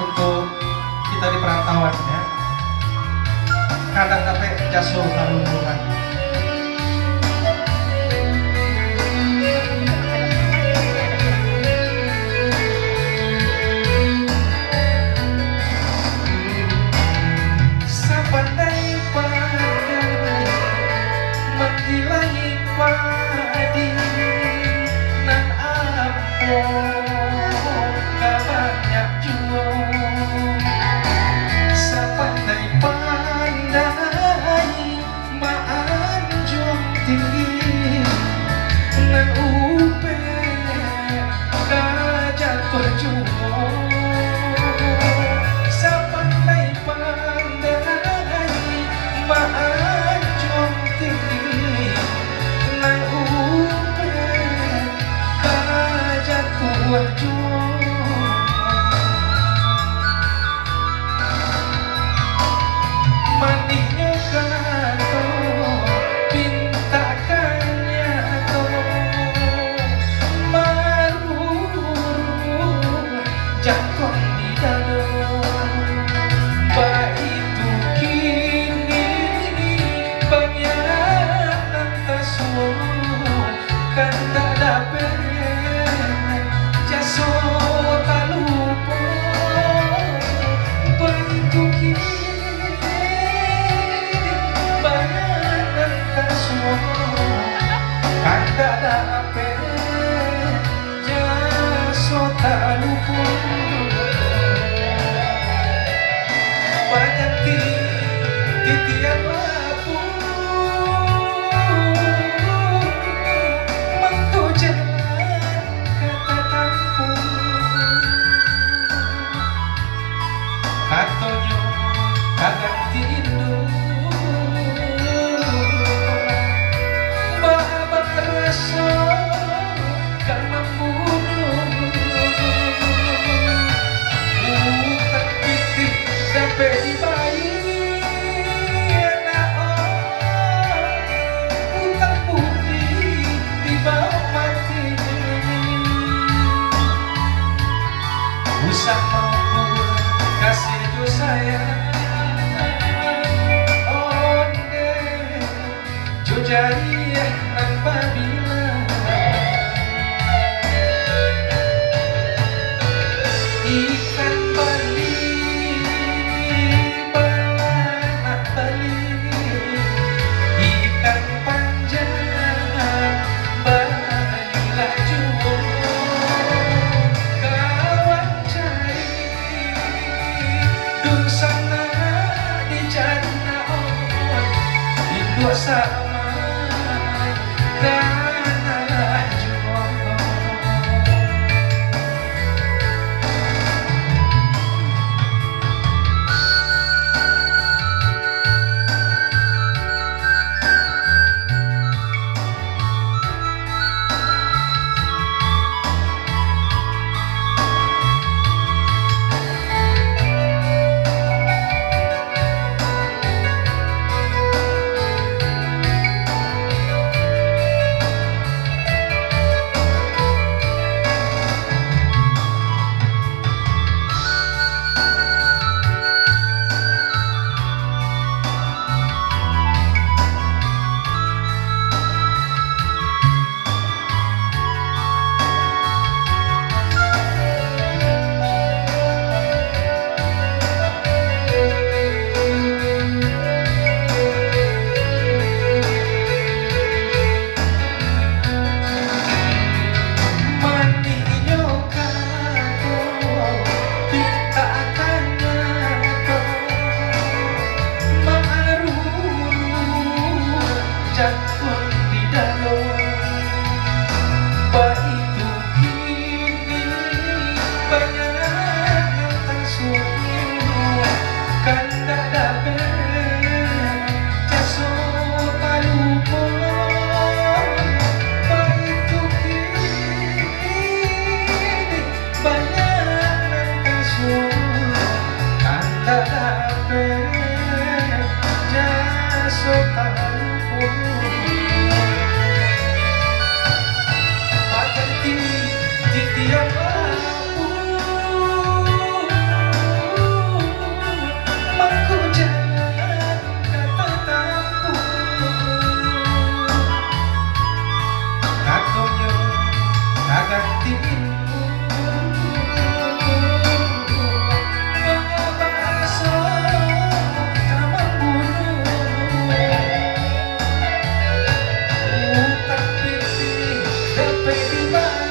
untuk kita di perantauan ya. Kadang tapi jaso talungan. Sapandai pandai menghilangi padi nan ampun kabanyak juo. Sapandai pandai maanjung tinggi nan upe kajatuh juo. Sapandai pandai maanjung tinggi nan upe kajatuh juo. Manisnya kato pintakannya to maruru jangkong di dalam baitu kini banyak taso kan tak dapat jaso talupo baitu kini kanda dape jaso tak lupa baganti titian lapu mangko jalan kata kampung katonyo kaganti induk kan membunuh utang putih sampai dibayar utang putih dibawa mati usah mampu kasih jo saya onde jo jari tanpa bila ikan bali balanak bali ikan panjang bali laju kawan cari dung sana di jana induk sama gantimu mengabasa kamar bunuh utang pipi dapat dibayar